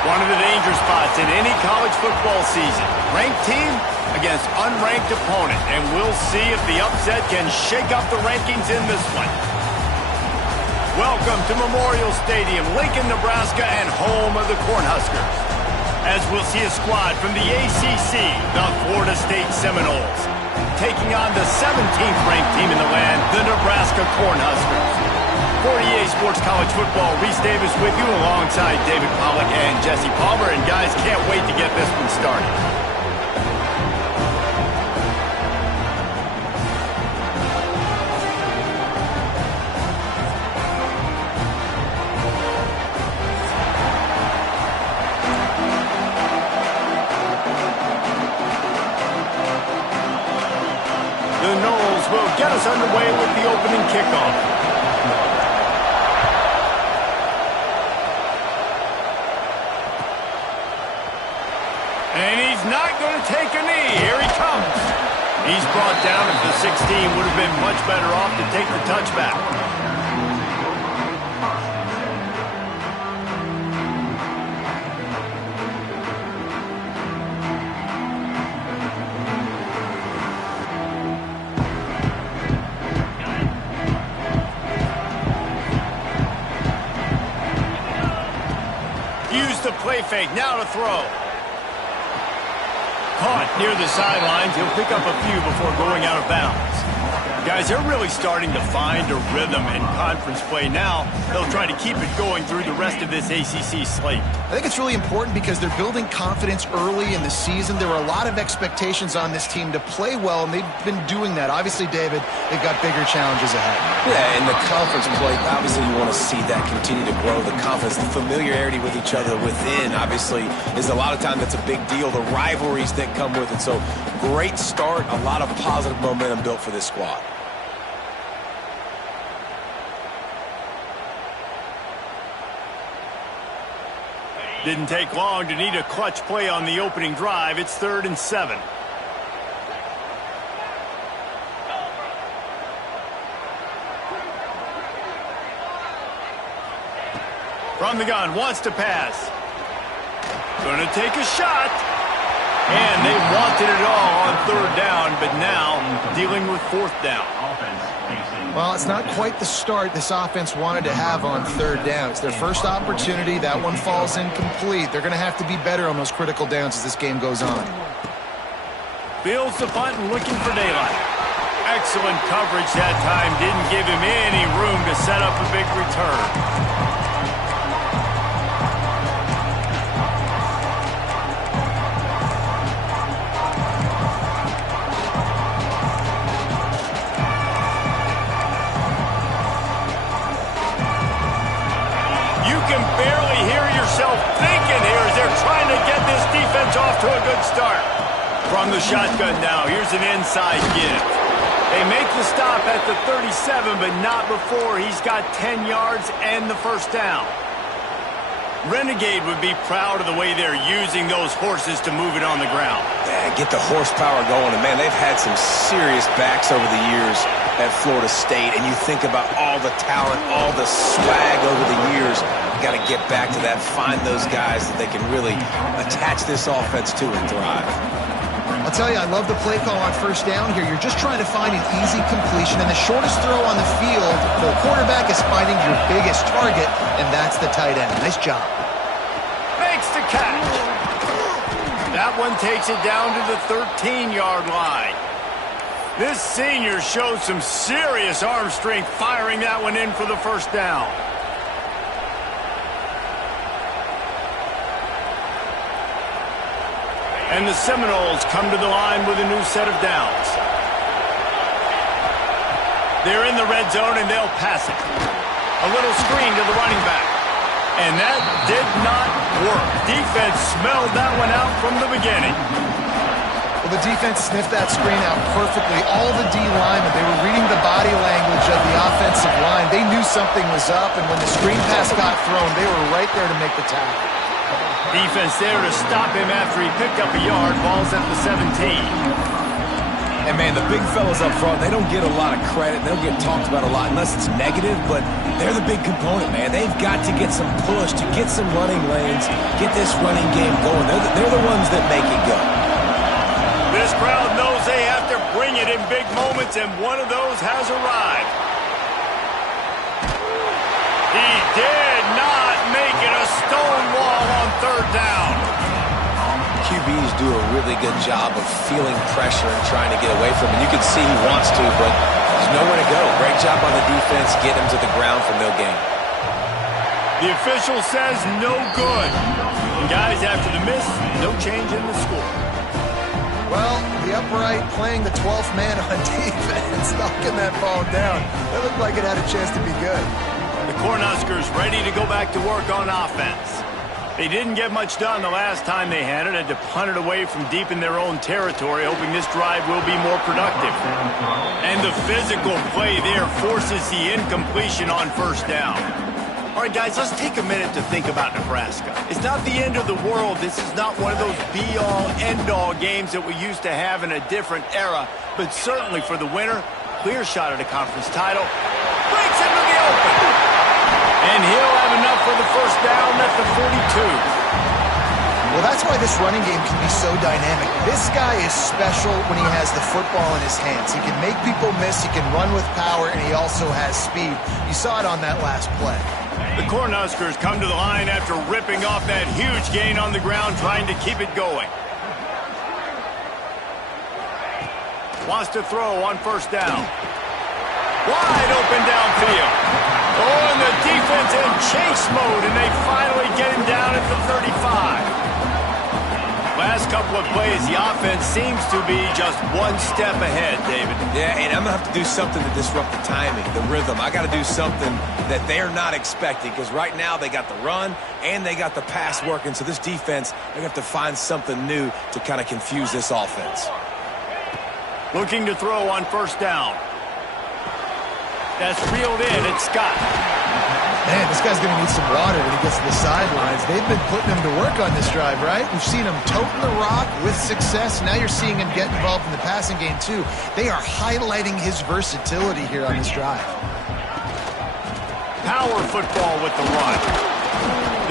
One of the danger spots in any college football season. Ranked team against unranked opponent. And we'll see if the upset can shake up the rankings in this one. Welcome to Memorial Stadium, Lincoln, Nebraska, and home of the Cornhuskers. As we'll see a squad from the ACC, the Florida State Seminoles, taking on the 17th ranked team in the land, the Nebraska Cornhuskers. 48 Sports College Football, Reese Davis with you alongside David Pollack and Jesse Palmer. And guys, can't wait to get this one started. The Noles will get us underway with the opening kickoff. And he's not going to take a knee. Here he comes. He's brought down at the 16. Would have been much better off to take the touchback. Use the play fake. Now to throw. Caught near the sidelines. He'll pick up a few before going out of bounds. Guys, they're really starting to find a rhythm in conference play now. They'll try to keep it going through the rest of this ACC slate. I think it's really important because they're building confidence early in the season. There were a lot of expectations on this team to play well, and they've been doing that. Obviously, David, they've got bigger challenges ahead. Yeah, in the conference play, obviously you want to see that continue to grow, the confidence, the familiarity with each other within, obviously, is a lot of time that's a big deal, the rivalries that come with it. So, great start, a lot of positive momentum built for this squad. Didn't take long to need a clutch play on the opening drive. It's 3rd and 7. From the gun, wants to pass. Gonna take a shot. And they wanted it all on 3rd down, but now dealing with 4th down. Well, it's not quite the start this offense wanted to have on 3rd down. It's their first opportunity. That one falls incomplete. They're going to have to be better on those critical downs as this game goes on. Fields the punt and looking for daylight. Excellent coverage that time. Didn't give him any room to set up a big return. Can barely hear yourself thinking here as they're trying to get this defense off to a good start. From the shotgun now, here's an inside give. They make the stop at the 37, but not before he's got 10 yards and the 1st down. Renegade would be proud of the way they're using those horses to move it on the ground. Yeah, get the horsepower going. And, man, they've had some serious backs over the years at Florida State. And you think about all the talent, all the swag over the years. Got to get back to that, find those guys that they can really attach this offense to and thrive. I'll tell you, I love the play call on 1st down here. You're just trying to find an easy completion, and the shortest throw on the field for the quarterback is finding your biggest target, and that's the tight end. Nice job. Makes the catch. That one takes it down to the 13-yard line. This senior shows some serious arm strength firing that one in for the 1st down. And the Seminoles come to the line with a new set of downs. They're in the red zone, and they'll pass it. A little screen to the running back. And that did not work. Defense smelled that one out from the beginning. Well, the defense sniffed that screen out perfectly. All the D linemen, they were reading the body language of the offensive line. They knew something was up, and when the screen pass got thrown, they were right there to make the tackle. Defense there to stop him after he picked up a yard. Ball's at the 17. And, man, the big fellas up front, they don't get a lot of credit. They don't get talked about a lot unless it's negative, but they're the big component, man. They've got to get some push, to get some running lanes, get this running game going. They're the ones that make it go. This crowd knows they have to bring it in big moments, and one of those has arrived. He did not make it a stone wall on third down. QBs do a really good job of feeling pressure and trying to get away from it. You can see he wants to, but there's nowhere to go. Great job on the defense, get him to the ground for no gain. The official says no good. And guys, after the miss, no change in the score. Well, the upright playing the 12th man on defense, knocking that ball down. That looked like it had a chance to be good. The Cornhuskers ready to go back to work on offense. They didn't get much done the last time they had it. Had to punt it away from deep in their own territory, hoping this drive will be more productive. And the physical play there forces the incompletion on first down. All right, guys, let's take a minute to think about Nebraska. It's not the end of the world. This is not one of those be-all, end-all games that we used to have in a different era. But certainly for the winner, clear shot at a conference title. Breaks into the open. And he'll have enough for the first down at the 42. Well, that's why this running game can be so dynamic. This guy is special when he has the football in his hands. He can make people miss, he can run with power, and he also has speed. You saw it on that last play. The Cornhuskers come to the line after ripping off that huge gain on the ground, trying to keep it going. Wants to throw on first down. Wide open downfield. Oh, and the defense in chase mode, and they finally get him down at the 35. Last couple of plays, the offense seems to be just one step ahead, David. Yeah, and I'm going to have to do something to disrupt the timing, the rhythm. I got to do something that they're not expecting, because right now they got the run and they got the pass working. So this defense, they're going to have to find something new to kind of confuse this offense. Looking to throw on first down. That's reeled in. It's Scott. Man, this guy's going to need some water when he gets to the sidelines. They've been putting him to work on this drive, right? We've seen him toting the rock with success. Now you're seeing him get involved in the passing game, too. They are highlighting his versatility here on this drive. Power football with the run.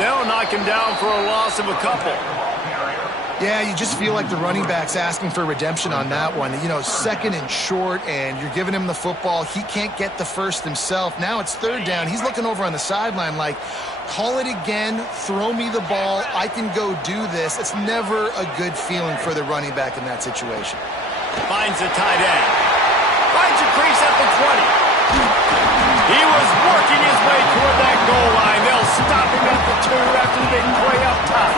They'll knock him down for a loss of a couple. Yeah, you just feel like the running back's asking for redemption on that one. You know, second and short, and you're giving him the football. He can't get the first himself. Now it's third down. He's looking over on the sideline like, call it again, throw me the ball, I can go do this. It's never a good feeling for the running back in that situation. Finds the tight end. Finds a crease at the 20. He was working his way toward that goal line. They'll stop him at the 2 after the big play up top.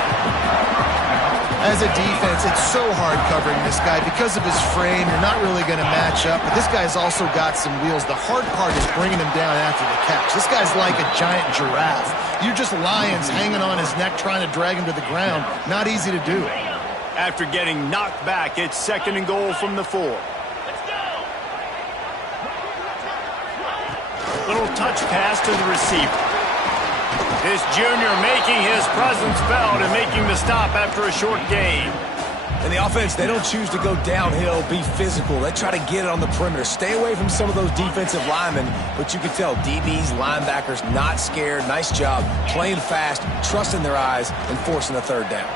As a defense, it's so hard covering this guy. Because of his frame, you're not really going to match up. But this guy's also got some wheels. The hard part is bringing him down after the catch. This guy's like a giant giraffe. You're just lions hanging on his neck trying to drag him to the ground. Not easy to do. After getting knocked back, it's second and goal from the 4. Little touch pass to the receiver. This junior making his presence felt and making the stop after a short gain. And the offense, they don't choose to go downhill, be physical. They try to get it on the perimeter. Stay away from some of those defensive linemen. But you can tell DBs, linebackers, not scared. Nice job playing fast, trusting their eyes, and forcing the third down.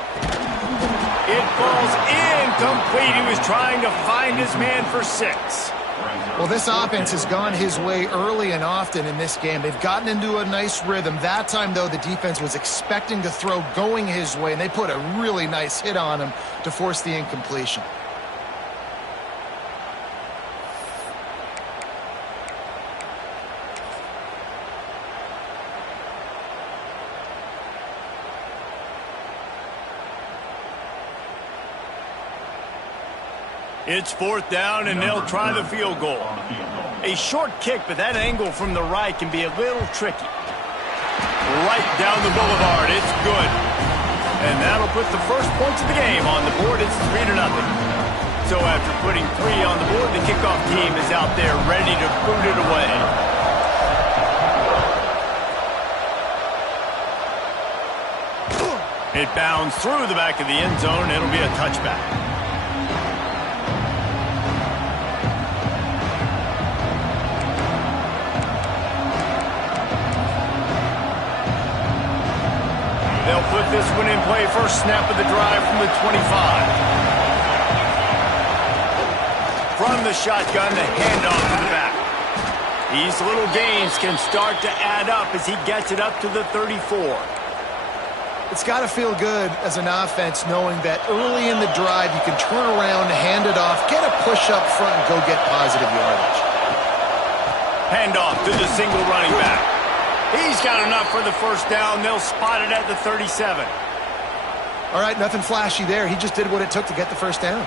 It falls incomplete. He was trying to find his man for 6. Well, this offense has gone his way early and often in this game. They've gotten into a nice rhythm. That time, though, the defense was expecting to throw going his way, and they put a really nice hit on him to force the incompletion. It's fourth down, and they'll try the field goal. A short kick, but that angle from the right can be a little tricky. Right down the boulevard. It's good. And that'll put the first points of the game on the board. It's 3-0. So after putting 3 on the board, the kickoff team is out there ready to boot it away. It bounds through the back of the end zone. It'll be a touchback. put this one in play. First snap of the drive from the 25. From the shotgun, the handoff to the back. These little gains can start to add up as he gets it up to the 34. It's got to feel good as an offense knowing that early in the drive you can turn around, hand it off, get a push up front, and go get positive yardage. Handoff to the single running back. He's got enough for the first down. They'll spot it at the 37. All right, nothing flashy there. He just did what it took to get the first down.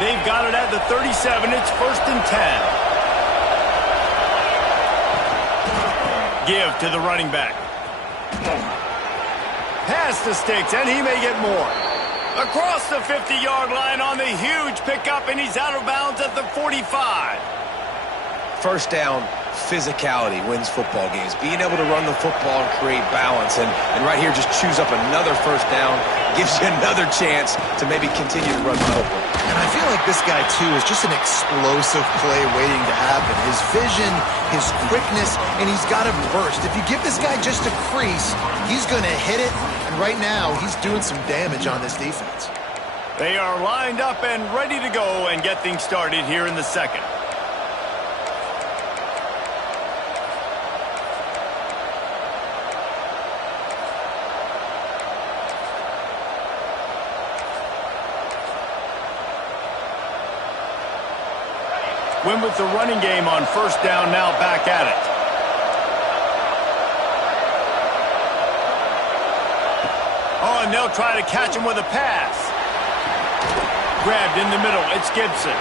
They've got it at the 37. It's 1st and 10. Give to the running back. Pass the sticks, and he may get more. Across the 50-yard line on the huge pickup, and he's out of bounds at the 45. First down, physicality wins football games. Being able to run the football and create balance. And right here, just choose up another first down. Gives you another chance to maybe continue to run the football. And I feel like this guy, too, is just an explosive play waiting to happen. His vision, his quickness, and he's got a burst. If you give this guy just a crease, he's going to hit it. And right now, he's doing some damage on this defense. They are lined up and ready to go and get things started here in the second. Win with the running game on first down, now back at it. Oh, and they'll try to catch him with a pass. Grabbed in the middle, it's Gibson.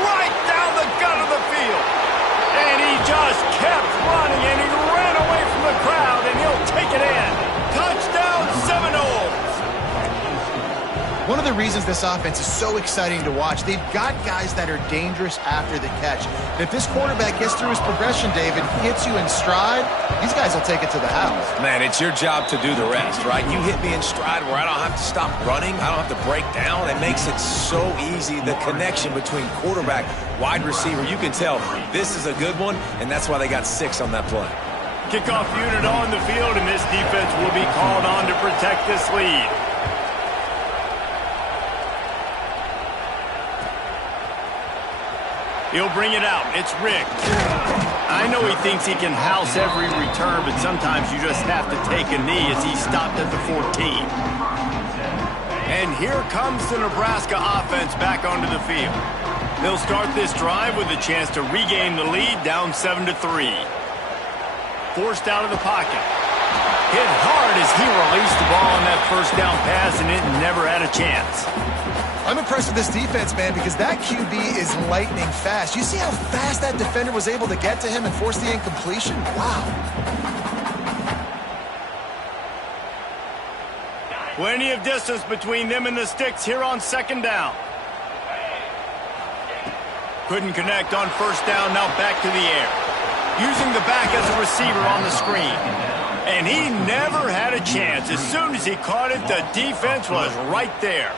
Right down the gut of the field. And he just kept running, and he ran away from the crowd, and he'll take it in. Touchdown, Seminoles. One of the reasons this offense is so exciting to watch, they've got guys that are dangerous after the catch. And if this quarterback gets through his progression, David, hits you in stride, these guys will take it to the house. Man, it's your job to do the rest, right? You hit me in stride where I don't have to stop running. I don't have to break down. It makes it so easy. The connection between quarterback, wide receiver, you can tell this is a good one, and that's why they got 6 on that play. Kickoff unit on the field, and this defense will be called on to protect this lead. He'll bring it out. It's Rick. I know he thinks he can house every return, but sometimes you just have to take a knee as he stopped at the 14. And here comes the Nebraska offense back onto the field. They'll start this drive with a chance to regain the lead, down 7-3. Forced out of the pocket. Hit hard as he released the ball on that first down pass, and it never had a chance. I'm impressed with this defense, man, because that QB is lightning fast. You see how fast that defender was able to get to him and force the incompletion? Wow. Plenty of distance between them and the sticks here on second down. Couldn't connect on first down, now back to the air. Using the back as a receiver on the screen. And he never had a chance. As soon as he caught it, the defense was right there.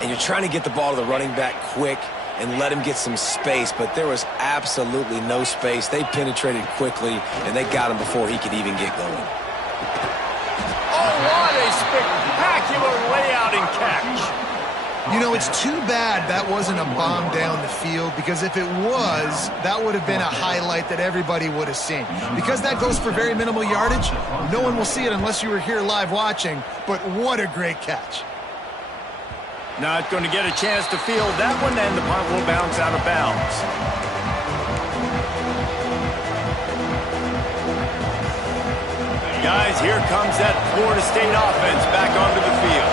And you're trying to get the ball to the running back quick and let him get some space, but there was absolutely no space. They penetrated quickly, and they got him before he could even get going. Oh, what a spectacular layout and catch. You know, it's too bad that wasn't a bomb down the field, because if it was, that would have been a highlight that everybody would have seen. Because that goes for very minimal yardage, no one will see it unless you were here live watching, but what a great catch. Not going to get a chance to field that one, and the punt will bounce out of bounds. Guys, here comes that Florida State offense back onto the field.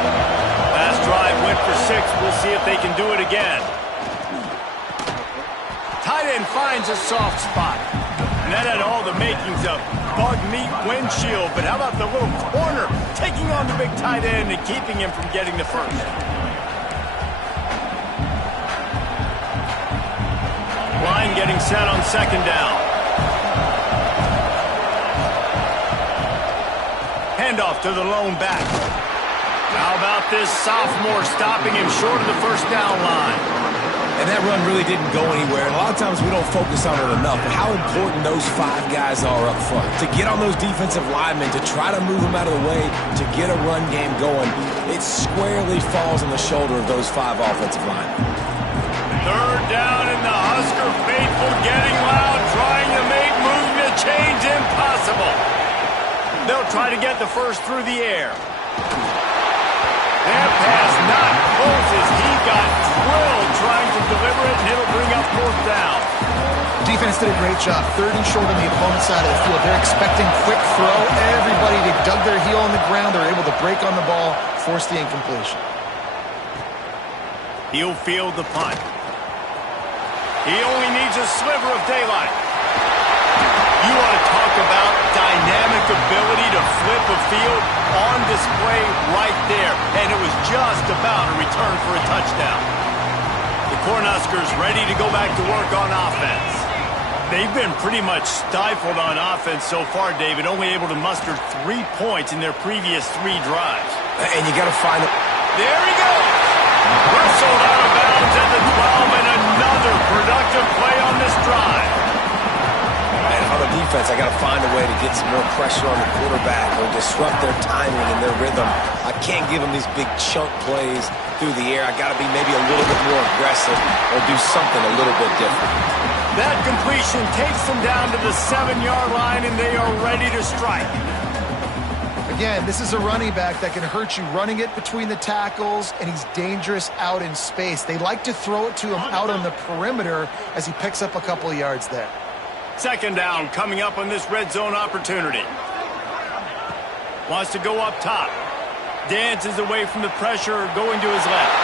Last drive went for 6. We'll see if they can do it again. Tight end finds a soft spot. And that had all the makings of bug meat windshield. But how about the little corner taking on the big tight end and keeping him from getting the first? Line getting set on second down. Handoff to the lone back. How about this sophomore stopping him short of the first down line? And that run really didn't go anywhere. And a lot of times we don't focus on it enough. But how important those 5 guys are up front. To get on those defensive linemen, to try to move them out of the way, to get a run game going, it squarely falls on the shoulder of those 5 offensive linemen. Third down and the Husker faithful getting loud, trying to make moving the chains impossible. They'll try to get the first through the air. That pass not close as he got drilled trying to deliver it, and it'll bring up 4th down. Defense did a great job. 3rd and short on the opponent's side of the field. They're expecting quick throw. Everybody, they dug their heel on the ground. They're able to break on the ball, force the incompletion. He'll field the punt. He only needs a sliver of daylight. You want to talk about dynamic ability to flip a field on display right there. And it was just about a return for a touchdown. The Cornhuskers ready to go back to work on offense. They've been pretty much stifled on offense so far, David, only able to muster 3 points in their previous 3 drives. And you got to find it. There he goes. Wrestled out of bounds at the 12, and another productive play on this drive. And on the defense, I got to find a way to get some more pressure on the quarterback or disrupt their timing and their rhythm. I can't give them these big chunk plays through the air. I got to be maybe a little bit more aggressive or do something a little bit different. That completion takes them down to the 7-yard line, and they are ready to strike. Again, this is a running back that can hurt you running it between the tackles, and he's dangerous out in space. They like to throw it to him out on the perimeter as he picks up a couple of yards there. 2nd down coming up on this red zone opportunity. Wants to go up top. Dances away from the pressure, going to his left.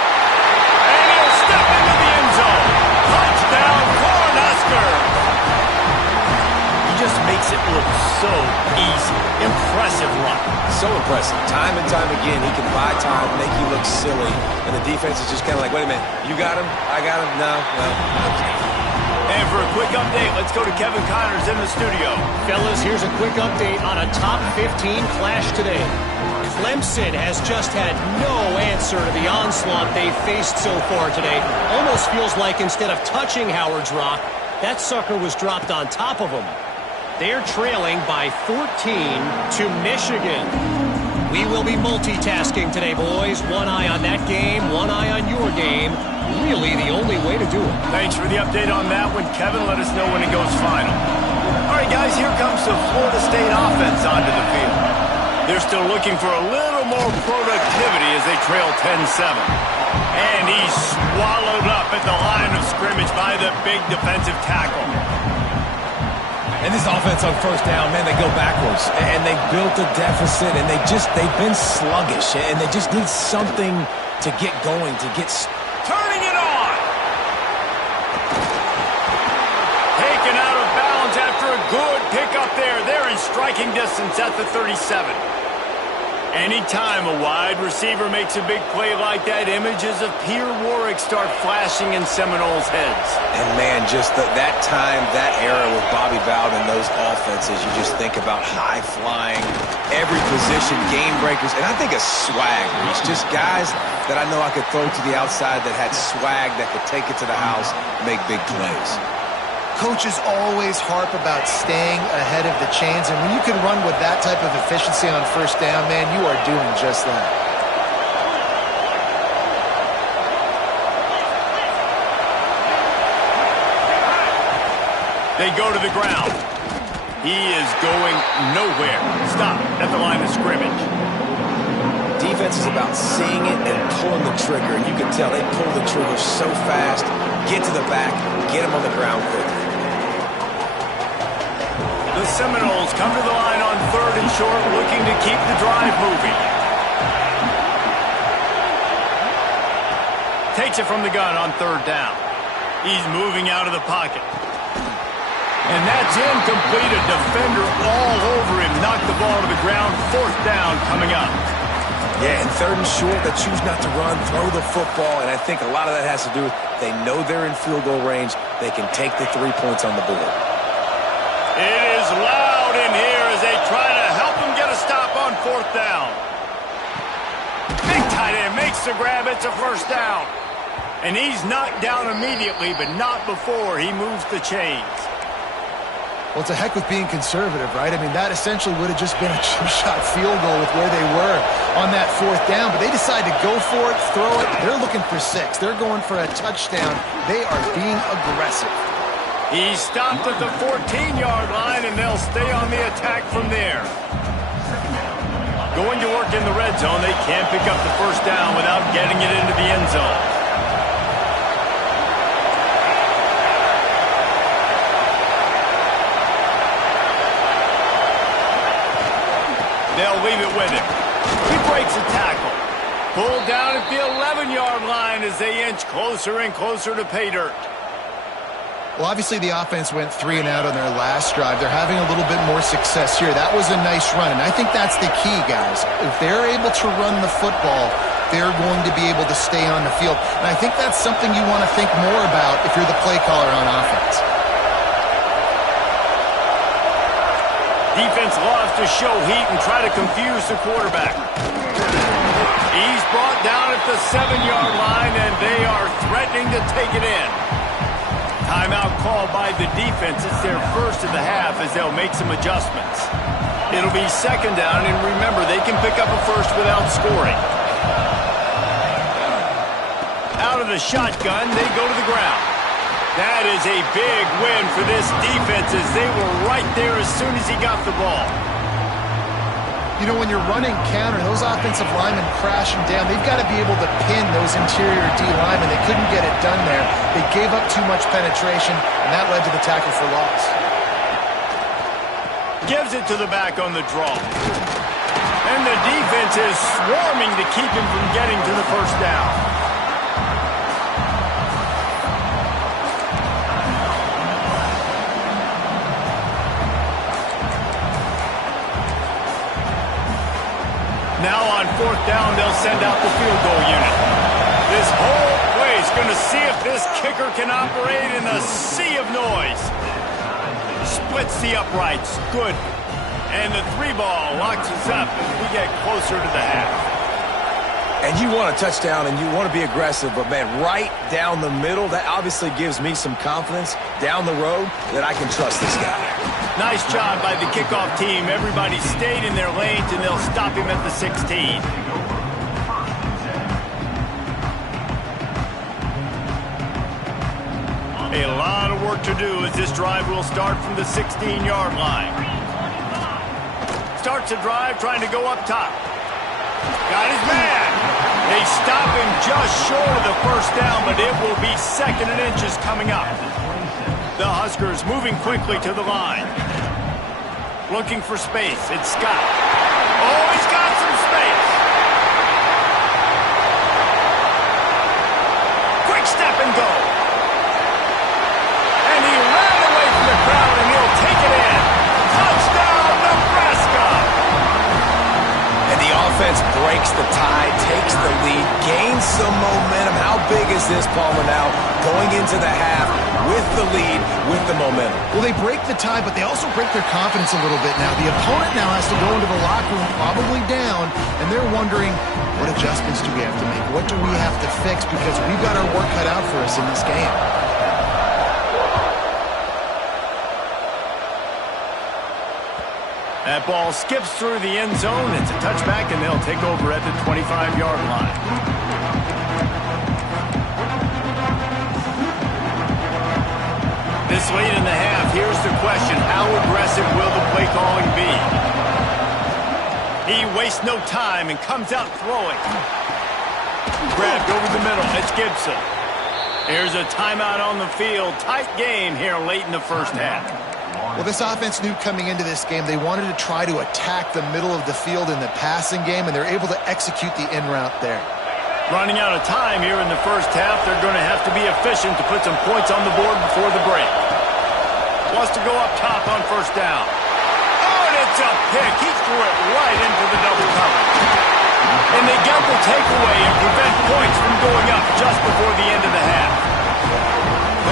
And he'll step into the end zone. Touchdown, Cornhuskers! He just makes it look so easy. Impressive run. So impressive. Time and time again, he can buy time, make you look silly, and the defense is just kind of like, wait a minute, you got him? I got him? No. Okay. And for a quick update, let's go to Kevin Connors in the studio. Fellas, here's a quick update on a top 15 clash today. Clemson has just had no answer to the onslaught they faced so far today. Almost feels like instead of touching Howard's Rock, that sucker was dropped on top of him. They're trailing by 14 to Michigan. We will be multitasking today, boys. One eye on that game, one eye on your game. Really the only way to do it. Thanks for the update on that one, Kevin. Let us know when it goes final. All right, guys, here comes the Florida State offense onto the field. They're still looking for a little more productivity as they trail 10-7. And he's swallowed up at the line of scrimmage by the big defensive tackle. And this offense on 1st down, man, they go backwards. And they built a deficit, and they've been sluggish. And they just need something to get going, to get turning it on. Taken out of bounds after a good pickup there. They're in striking distance at the 37. Anytime a wide receiver makes a big play like that, images of Pierre Warwick start flashing in Seminoles' heads. And, man, just that time, that era with Bobby Bowden and those offenses, you just think about high-flying, every position, game breakers, and I think a swag. It's just guys that I know I could throw to the outside that had swag that could take it to the house, make big plays. Coaches always harp about staying ahead of the chains, and when you can run with that type of efficiency on 1st down, man, you are doing just that. They go to the ground. He is going nowhere. Stop at the line of scrimmage. Defense is about seeing it and pulling the trigger, and you can tell they pull the trigger so fast, get to the back, get him on the ground quickly. The Seminoles come to the line on 3rd and short, looking to keep the drive moving. Takes it from the gun on 3rd down. He's moving out of the pocket. And that's incomplete. A defender all over him. Knocked the ball to the ground. 4th down coming up. Yeah, and 3rd and short, they choose not to run, throw the football, and I think a lot of that has to do with they know they're in field goal range. They can take the 3 points on the board. It is loud in here as they try to help him get a stop on 4th down. Big tight end makes the grab. It's a 1st down. And he's knocked down immediately, but not before he moves the chains. Well, it's a heck with being conservative, right? I mean, that essentially would have just been a chip-shot field goal with where they were on that fourth down. But they decided to go for it, throw it. They're looking for 6. They're going for a touchdown. They are being aggressive. He's stopped at the 14-yard line, and they'll stay on the attack from there. Going to work in the red zone. They can't pick up the first down without getting it into the end zone. They'll leave it with him. He breaks a tackle. Pulled down at the 11-yard line as they inch closer and closer to pay dirt. Well, obviously the offense went 3 and out on their last drive. They're having a little bit more success here. That was a nice run, and I think that's the key, guys. If they're able to run the football, they're going to be able to stay on the field. And I think that's something you want to think more about if you're the play caller on offense. Defense loves to show heat and try to confuse the quarterback. He's brought down at the 7-yard line, and they are threatening to take it in. Timeout called by the defense. It's their first of the half as they'll make some adjustments. It'll be second down, and remember, they can pick up a first without scoring. Out of the shotgun, they go to the ground. That is a big win for this defense as they were right there as soon as he got the ball. You know, when you're running counter, those offensive linemen crashing down, they've got to be able to pin those interior D linemen. They couldn't get it done there. They gave up too much penetration, and that led to the tackle for loss. Gives it to the back on the draw. And the defense is swarming to keep him from getting to the first down. Now on fourth down, they'll send out the field goal unit. This whole play is going to see if this kicker can operate in a sea of noise. Splits the uprights. Good. And the 3-ball locks us up as we get closer to the half. And you want a touchdown and you want to be aggressive, but, man, right down the middle, that obviously gives me some confidence down the road that I can trust this guy. Nice job by the kickoff team. Everybody stayed in their lanes, and they'll stop him at the 16. A lot of work to do as this drive will start from the 16-yard line. Starts a drive trying to go up top. Got his man. They stop him just short of the first down, but it will be second and inches coming up. The Huskers moving quickly to the line. Looking for space. It's Scott. Oh, he's got some space. Quick step and go. And he ran away from the crowd, and he'll take it in. Touchdown, Nebraska. And the offense breaks the tie, takes the lead, gains some momentum. How big is this, Palmer, now going into the half with the lead, with the momentum? Well, they break the tie, but they also break their confidence a little bit now. The opponent now has to go into the locker room probably down, and they're wondering, what adjustments do we have to make? What do we have to fix? Because we've got our work cut out for us in this game. That ball skips through the end zone. It's a touchback, and they'll take over at the 25-yard line. This late in the half, here's the question. How aggressive will the play calling be? He wastes no time and comes out throwing. Grabbed over the middle. It's Gibson. Here's a timeout on the field. Tight game here late in the first half. Well, this offense knew coming into this game they wanted to try to attack the middle of the field in the passing game, and they're able to execute the in route there. Running out of time here in the first half. They're going to have to be efficient to put some points on the board before the break. Wants to go up top on first down. Oh, and it's a pick. He threw it right into the double coverage. And they get the takeaway and prevent points from going up just before the end of the half.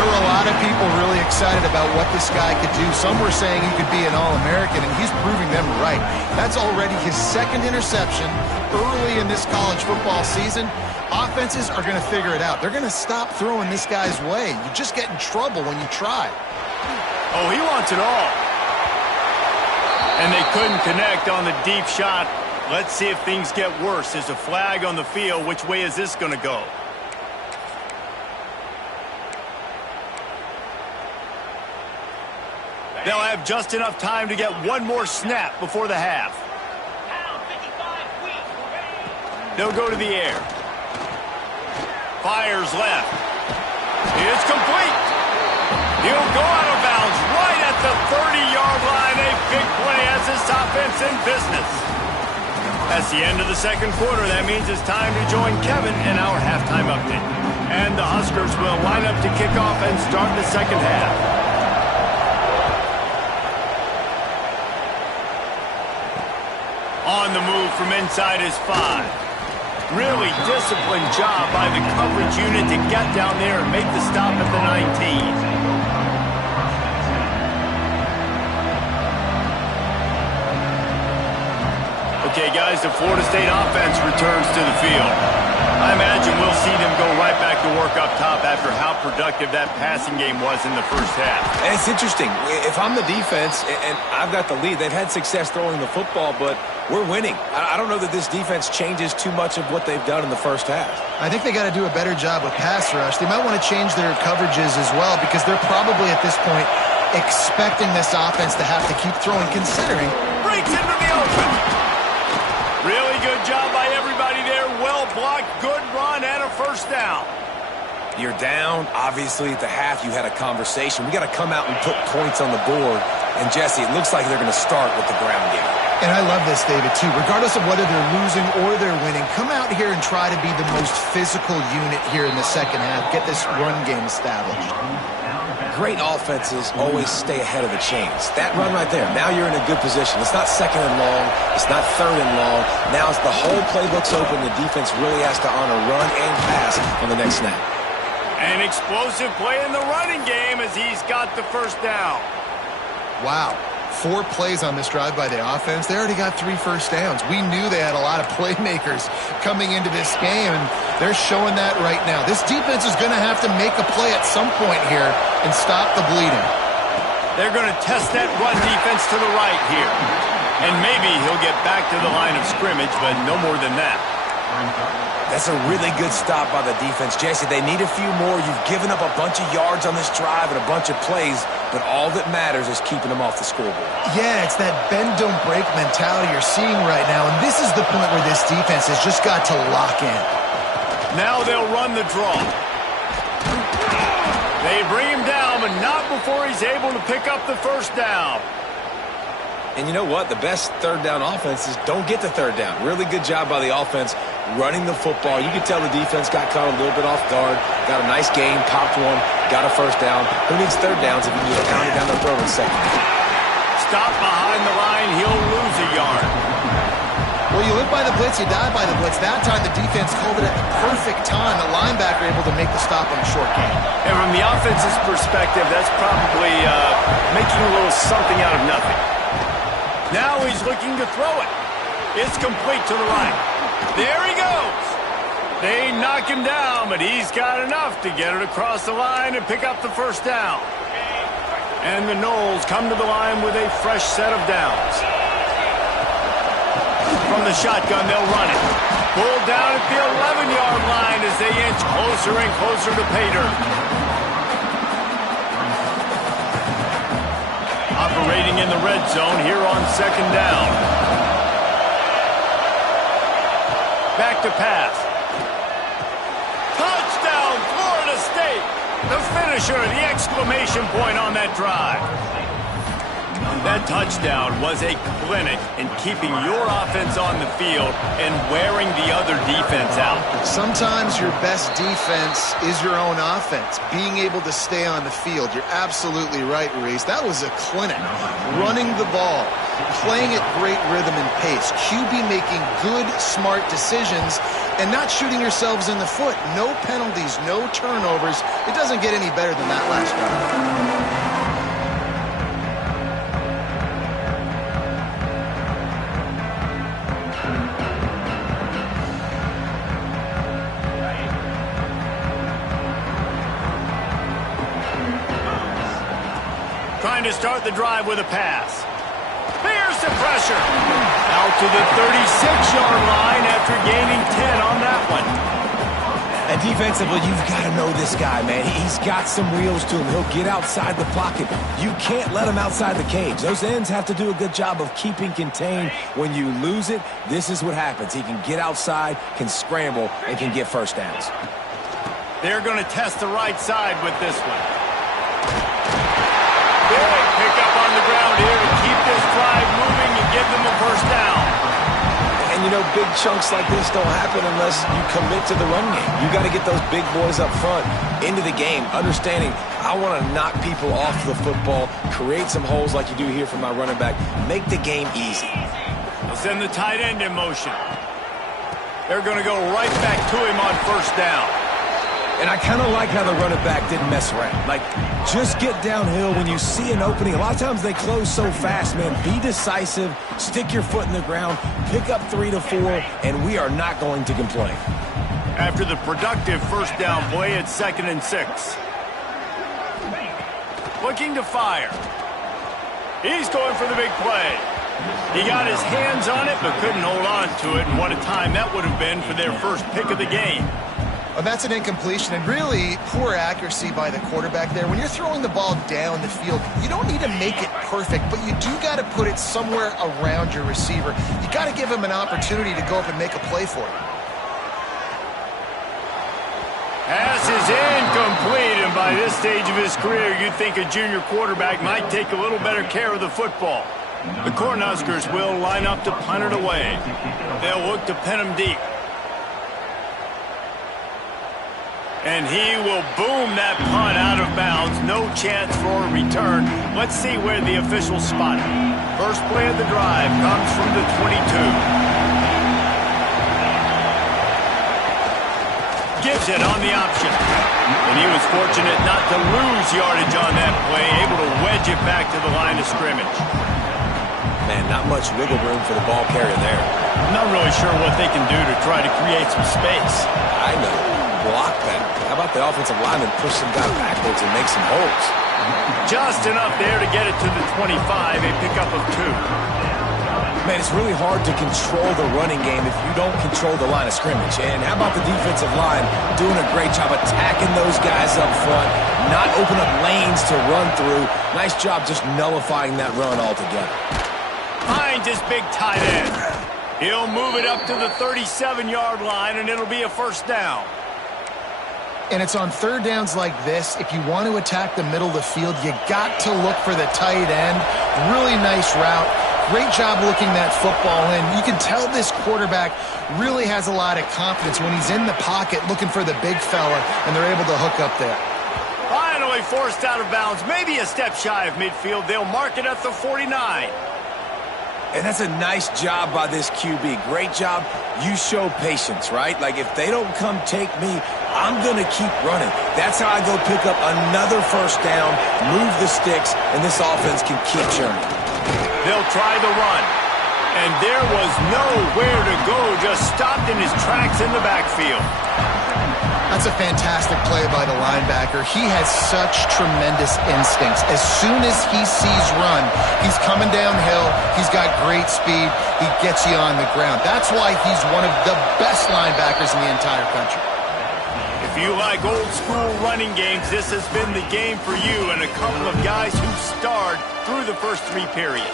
There were a lot of people really excited about what this guy could do. Some were saying he could be an All-American, and he's proving them right. That's already his second interception early in this college football season. Offenses are going to figure it out. They're going to stop throwing this guy's way. You just get in trouble when you try. Oh, he wants it all. And they couldn't connect on the deep shot. Let's see if things get worse. There's a flag on the field. Which way is this going to go? They'll have just enough time to get one more snap before the half. They'll go to the air. Fires left. It's complete. He'll go out of bounds right at the 30-yard line. A big play as this offense in business. That's the end of the second quarter. That means it's time to join Kevin in our halftime update. And the Huskers will line up to kick off and start the second half. On the move from inside his 5. Really disciplined job by the coverage unit to get down there and make the stop at the 19. Okay, guys, the Florida State offense returns to the field. I imagine we'll see them go right back to work up top after how productive that passing game was in the first half. And it's interesting. If I'm the defense and I've got the lead, they've had success throwing the football, but we're winning. I don't know that this defense changes too much of what they've done in the first half. I think they got to do a better job with pass rush. They might want to change their coverages as well because they're probably at this point expecting this offense to have to keep throwing, considering. Breaks into the open. Really good job by everybody there. Well blocked, good run, and a first down. You're down. Obviously, at the half, you had a conversation. We got to come out and put points on the board. And, Jesse, it looks like they're going to start with the ground game. And I love this, David, too. Regardless of whether they're losing or they're winning, come out here and try to be the most physical unit here in the second half. Get this run game established. Great offenses always stay ahead of the chains. That run right there, now you're in a good position. It's not second and long. It's not third and long. Now it's the whole playbook's open. The defense really has to honor run and pass on the next snap. An explosive play in the running game as he's got the first down. Wow. 4 plays on this drive by the offense. They already got 3 first downs. We knew they had a lot of playmakers coming into this game, and they're showing that right now. This defense is going to have to make a play at some point here and stop the bleeding. They're going to test that run defense to the right here. And maybe he'll get back to the line of scrimmage, but no more than that. That's a really good stop by the defense. Jesse, they need a few more. You've given up a bunch of yards on this drive and a bunch of plays, but all that matters is keeping them off the scoreboard. Yeah, it's that bend, don't break mentality you're seeing right now, and this is the point where this defense has just got to lock in. Now they'll run the draw. They bring him down, but not before he's able to pick up the first down. And you know what? The best third down offenses don't get the third down. Really good job by the offense running the football. You could tell the defense got caught a little bit off guard. Got a nice game, popped one, got a first down. Who needs third downs if you can just pound it down the throat in second? Stop behind the line. He'll lose a yard. Well, you live by the blitz, you die by the blitz. That time the defense called it at the perfect time. The linebacker able to make the stop on a short game. And from the offense's perspective, that's probably making a little something out of nothing. Now he's looking to throw it. It's complete to the right. There he goes. They knock him down, but he's got enough to get it across the line and pick up the first down. And the Noles come to the line with a fresh set of downs. From the shotgun, they'll run it. Pulled down at the 11-yard line as they inch closer and closer to pay dirt. Operating in the red zone here on second down. Back to pass. Touchdown, Florida State. The finisher, the exclamation point on that drive. That touchdown was a clinic in keeping your offense on the field and wearing the other defense out. Sometimes your best defense is your own offense, being able to stay on the field. You're absolutely right, Reese. That was a clinic. Running the ball, playing at great rhythm and pace. QB making good, smart decisions, and not shooting yourselves in the foot. No penalties, no turnovers. It doesn't get any better than that last drive. Trying to start the drive with a pass. Here's the pressure. Out to the 36-yard line after gaining 10 on that one. And defensively, you've got to know this guy, man. He's got some wheels to him. He'll get outside the pocket. You can't let him outside the cage. Those ends have to do a good job of keeping contained. When you lose it, this is what happens. He can get outside, can scramble, and can get first downs. They're going to test the right side with this one. Big pickup on the ground here to keep this drive moving and give them a first down. And, you know, big chunks like this don't happen unless you commit to the run game. You got to get those big boys up front into the game, understanding I want to knock people off the football, create some holes like you do here for my running back, make the game easy. They'll send the tight end in motion. They're going to go right back to him on first down. And I kind of like how the running back didn't mess around. Like, just get downhill when you see an opening. A lot of times they close so fast, man. Be decisive, stick your foot in the ground, pick up 3 to 4, and we are not going to complain. After the productive first down play, it's 2nd and 6. Looking to fire. He's going for the big play. He got his hands on it, but couldn't hold on to it, and what a time that would have been for their first pick of the game. Well, that's an incompletion and really poor accuracy by the quarterback there. When you're throwing the ball down the field, you don't need to make it perfect, but you do got to put it somewhere around your receiver. You got to give him an opportunity to go up and make a play for you. Pass is incomplete, and by this stage of his career, you'd think a junior quarterback might take a little better care of the football. The Cornhuskers will line up to punt it away. They'll look to pin him deep. And he will boom that punt out of bounds. No chance for a return. Let's see where the officials spot it. First play of the drive comes from the 22. Gives it on the option. And he was fortunate not to lose yardage on that play, able to wedge it back to the line of scrimmage. Man, not much wiggle room for the ball carrier there. I'm not really sure what they can do to try to create some space. I know. Block that. How about the offensive lineman push some guy backwards and make some holes? Just enough there to get it to the 25, a pickup of 2. Man, it's really hard to control the running game if you don't control the line of scrimmage. And how about the defensive line doing a great job attacking those guys up front, not open up lanes to run through. Nice job just nullifying that run altogether. Finds his big tight end. He'll move it up to the 37-yard line, and it'll be a first down. And it's on third downs like this, if you want to attack the middle of the field, you got to look for the tight end. Really nice route. Great job looking that football in. You can tell this quarterback really has a lot of confidence when he's in the pocket looking for the big fella, and they're able to hook up there. Finally forced out of bounds, maybe a step shy of midfield. They'll mark it at the 49. And that's a nice job by this QB. Great job. You show patience, right? Like, if they don't come take me, I'm going to keep running. That's how I go pick up another first down, move the sticks, and this offense can keep churning. They'll try the run. And there was nowhere to go, just stopped in his tracks in the backfield. That's a fantastic play by the linebacker. He has such tremendous instincts. As soon as he sees run, he's coming downhill. He's got great speed. He gets you on the ground. That's why he's one of the best linebackers in the entire country. If you like old school running games, this has been the game for you and a couple of guys who starred through the first 3 periods.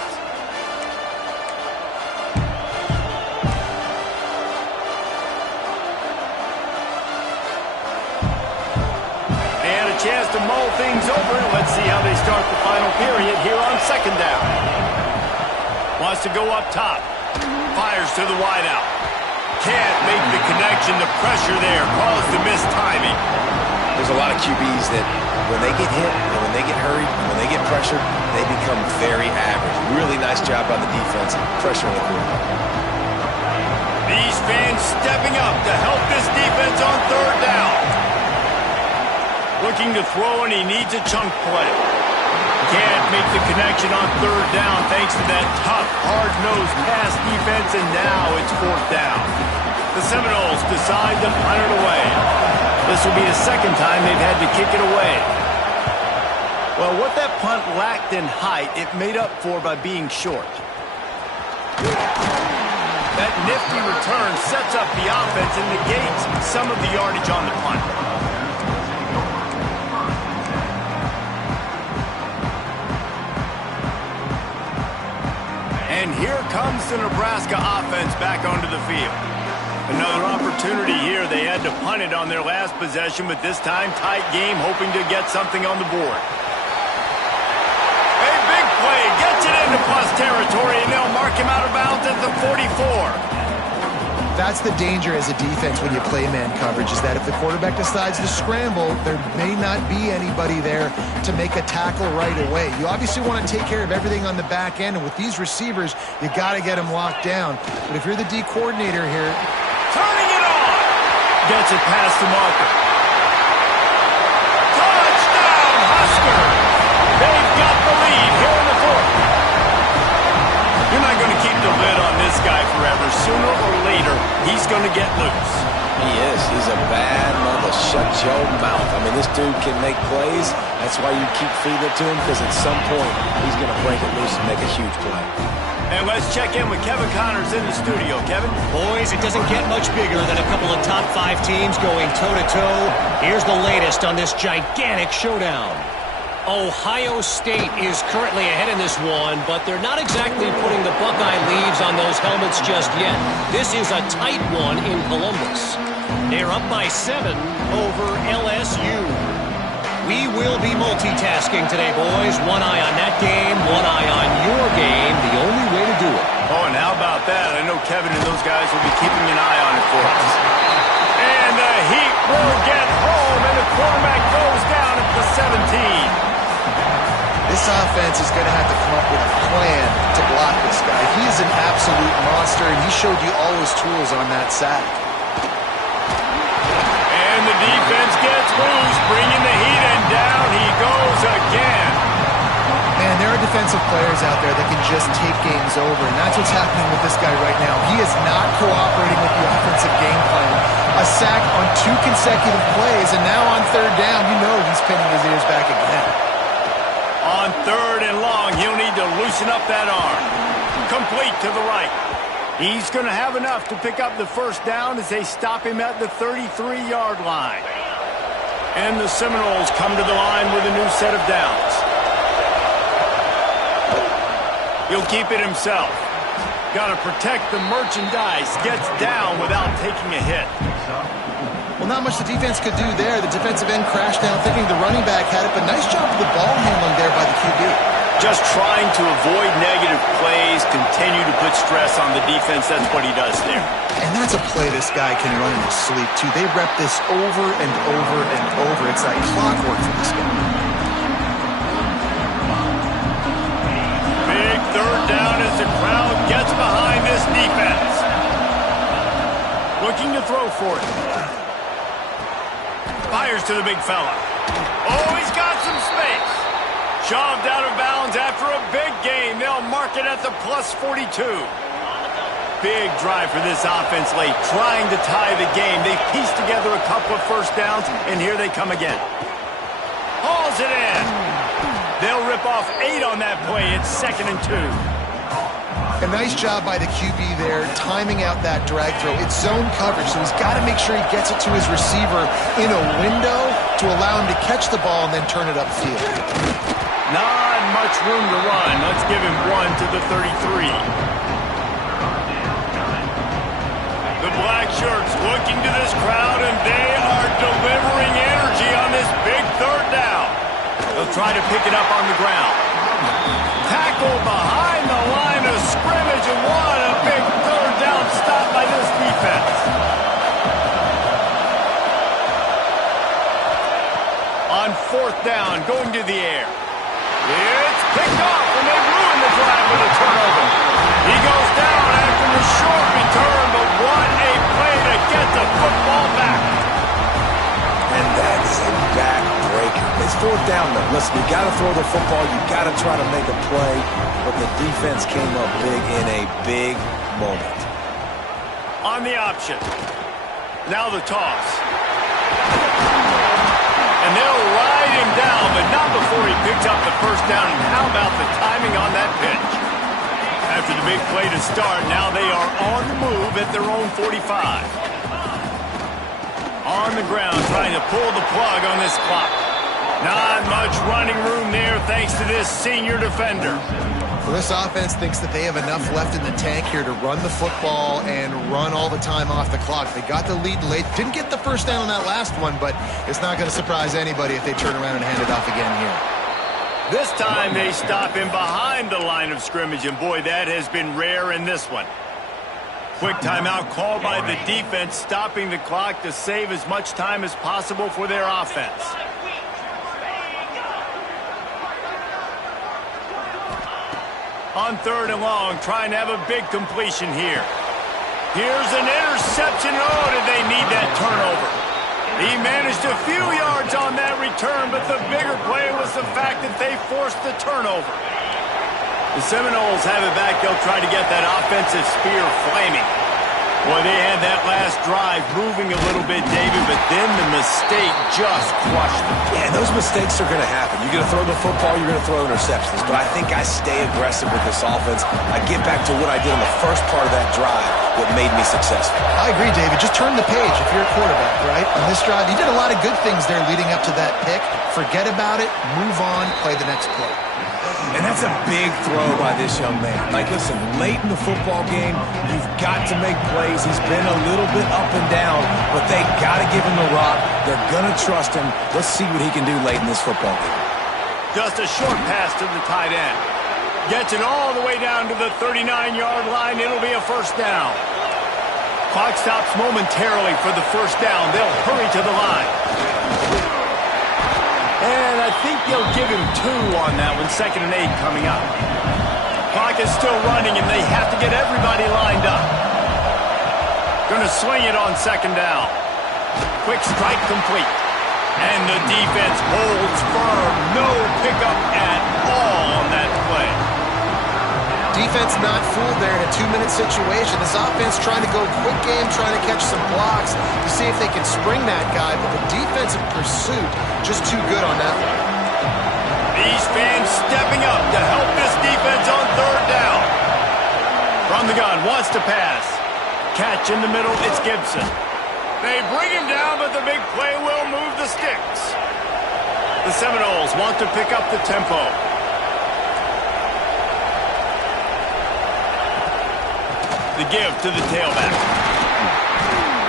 Chance to mull things over. Let's see how they start the final period here on second down. Wants to go up top. Fires to the wideout. Can't make the connection. The pressure there caused the missed timing. There's a lot of QBs that when they get hit and when they get hurried, when they get pressured, they become very average. Really nice job by the defense pressuring the quarterback. These fans stepping up to help this defense on third down. Looking to throw, and he needs a chunk play. Can't make the connection on third down thanks to that tough, hard-nosed pass defense, and now it's fourth down. The Seminoles decide to punt it away. This will be the second time they've had to kick it away. Well, what that punt lacked in height, it made up for by being short. That nifty return sets up the offense and negates some of the yardage on the punt. And here comes the Nebraska offense back onto the field. Another opportunity here. They had to punt it on their last possession, but this time tight game, hoping to get something on the board. A big play, gets it into plus territory, and they'll mark him out of bounds at the 44. That's the danger as a defense when you play man coverage, is that if the quarterback decides to scramble, there may not be anybody there to make a tackle right away. You obviously want to take care of everything on the back end, and with these receivers, you got to get them locked down. But if you're the D coordinator here, turning it on, gets it past the marker. Touchdown, Husker! They've got the lead here in the fourth. You're not going to keep the lid on this guy forever. Sooner or later, he's going to get loose. He is. He's a bad mother. Shut your mouth. I mean, this dude can make plays. That's why you keep feeding it to him, because at some point, he's going to break it loose and make a huge play. And let's check in with Kevin Connors in the studio. Kevin? Boys, it doesn't get much bigger than a couple of top 5 teams going toe-to-toe. Here's the latest on this gigantic showdown. Ohio State is currently ahead in this one, but they're not exactly putting the Buckeye leaves on those helmets just yet. This is a tight one in Columbus. They're up by 7 over LSU. We will be multitasking today, boys. One eye on that game, one eye on your game. The only way to do it. Oh, and how about that? I know Kevin and those guys will be keeping an eye on it for us. And the Heat will get home, and the quarterback goes down at the 17. this offense is going to have to come up with a plan to block this guy. He is an absolute monster, and he showed you all his tools on that sack. And the defense gets loose, bringing the Heat, and down he goes again. Man, there are defensive players out there that can just take games over, and that's what's happening with this guy right now. He is not cooperating with the offensive game plan. A sack on 2 consecutive plays, and now on third down, you know he's pinning his ears back again. On third and long, he'll need to loosen up that arm. Complete to the right. He's going to have enough to pick up the first down as they stop him at the 33-yard line. And the Seminoles come to the line with a new set of downs. He'll keep it himself. Got to protect the merchandise. Gets down without taking a hit. Well, not much the defense could do there. The defensive end crashed down thinking the running back had it, but nice job of the ball handling there by the QB. Just trying to avoid negative plays, continue to put stress on the defense. That's what he does there. And that's a play this guy can run in his sleep, too. They rep this over and over and over. It's like clockwork for this guy. Big third down as the crowd gets behind this defense. Looking to throw for it. Fires to the big fella. Oh, he's got some space. Shoved out of bounds after a big gain. They'll mark it at the plus 42. Big drive for this offense late, trying to tie the game. They pieced together a couple of first downs, and here they come again. Hauls it in. They'll rip off 8 on that play. It's 2nd and 2. A nice job by the QB there, timing out that drag throw. It's zone coverage, so he's got to make sure he gets it to his receiver in a window to allow him to catch the ball and then turn it upfield. Not much room to run. Let's give him 1 to the 33. The black shirts looking to this crowd, and they are delivering energy on this big third down. They'll try to pick it up on the ground. Tackle behind the line of scrimmage, and what a big third down stop by this defense. On 4th down, going to the air. It's picked off, and they ruin the drive with a turnover. He goes down after the short return, but what fourth down, though. Listen, you got to throw the football. You got to try to make a play. But the defense came up big in a big moment. On the option. Now the toss. And they'll ride him down, but not before he picks up the first down. And how about the timing on that pitch? After the big play to start, now they are on the move at their own 45. On the ground, trying to pull the plug on this clock. Not much running room there thanks to this senior defender. Well, this offense thinks that they have enough left in the tank here to run the football and run all the time off the clock. They got the lead late. Didn't get the first down on that last one, but it's not going to surprise anybody if they turn around and hand it off again here. This time they stop him behind the line of scrimmage, and boy, that has been rare in this one. Quick timeout called by the defense, stopping the clock to save as much time as possible for their offense. On third and long, trying to have a big completion here. Here's an interception. Oh, did they need that turnover? He managed a few yards on that return, but the bigger play was the fact that they forced the turnover. The Seminoles have it back. They'll try to get that offensive spear flaming. Boy, they had that last drive moving a little bit, David, but then the mistake just crushed them. Yeah, those mistakes are going to happen. You're going to throw the football, you're going to throw interceptions. But I think I stay aggressive with this offense. I get back to what I did on the first part of that drive that made me successful. I agree, David. Just turn the page if you're a quarterback, right? On this drive, you did a lot of good things there leading up to that pick. Forget about it, move on, play the next play. And that's a big throw by this young man. Like, listen, late in the football game, you've got to make plays. He's been a little bit up and down, but they got to give him the rock. They're going to trust him. Let's see what he can do late in this football game. Just a short pass to the tight end. Gets it all the way down to the 39-yard line. It'll be a first down. Clock stops momentarily for the first down. They'll hurry to the line. And I think they'll give him 2 on that one. 2nd and 8 coming up. Clock is still running, and they have to get everybody lined up. Going to swing it on 2nd down. Quick strike complete. And the defense holds firm. No pickup at all on that play. Defense not fooled there in a 2-minute situation. This offense trying to go quick game, trying to catch some blocks to see if they can spring that guy, but the defensive pursuit just too good on that one. These fans stepping up to help this defense on 3rd down. From the gun, wants to pass. Catch in the middle, it's Gibson. They bring him down, but the big play will move the sticks. The Seminoles want to pick up the tempo. The give to the tailback.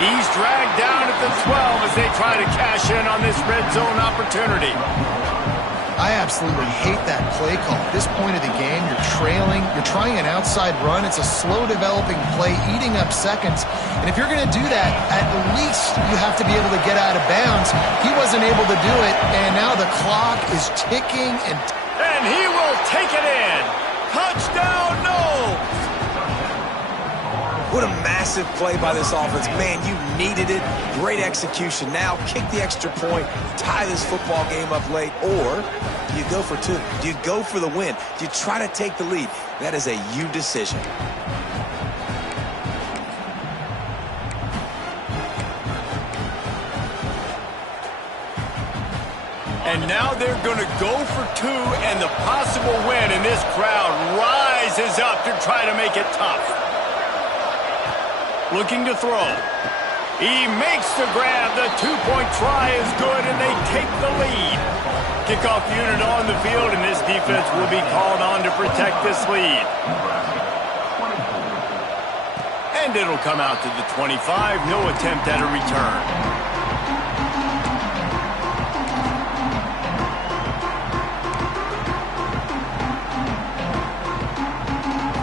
He's dragged down at the 12 as they try to cash in on this red zone opportunity. I absolutely hate that play call. At this point of the game, you're trailing, you're trying an outside run. It's a slow developing play, eating up seconds. And if you're going to do that, at least you have to be able to get out of bounds. He wasn't able to do it, and now the clock is ticking. And he will take it in. Touchdown, Noles! What a massive play by this offense. Man, you needed it. Great execution. Now kick the extra point, tie this football game up late, or do you go for 2? Do you go for the win? Do you try to take the lead? That is a you decision. And now they're going to go for 2 and the possible win, and this crowd rises up to try to make it tough. Looking to throw. He makes the grab. The 2-point try is good, and they take the lead. Kickoff unit on the field, and this defense will be called on to protect this lead. And it'll come out to the 25. No attempt at a return.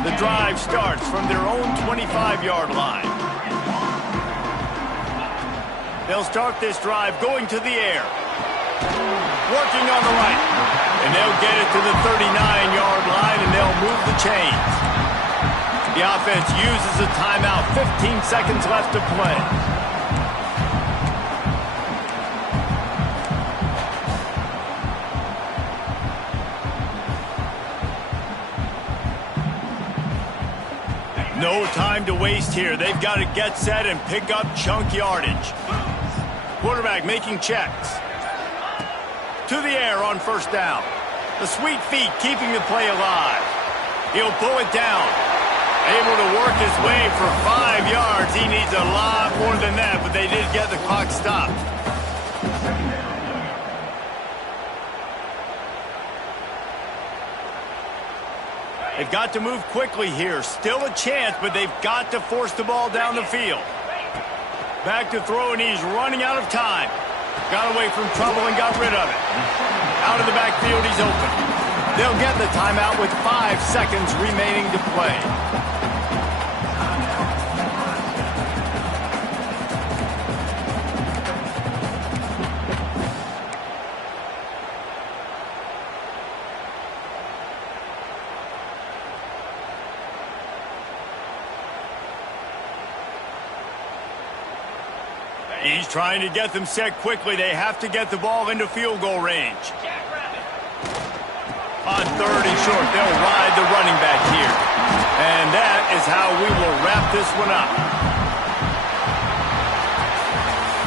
The drive starts from their own 25-yard line. They'll start this drive going to the air. Working on the right. And they'll get it to the 39-yard line, and they'll move the chains. The offense uses a timeout. 15 seconds left to play. No time to waste here. They've got to get set and pick up chunk yardage. Quarterback making checks. To the air on first down. The sweet feet keeping the play alive. He'll pull it down. Able to work his way for 5 yards. He needs a lot more than that, but they did get the clock stopped. They've got to move quickly here. Still a chance, but they've got to force the ball down the field. Back to throw, and he's running out of time. Got away from trouble and got rid of it. Out of the backfield, he's open. They'll get the timeout with 5 seconds remaining to play. He's trying to get them set quickly. They have to get the ball into field goal range. On 3rd and short, they'll ride the running back here. And that is how we will wrap this one up.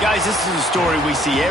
Guys, this is a story we see every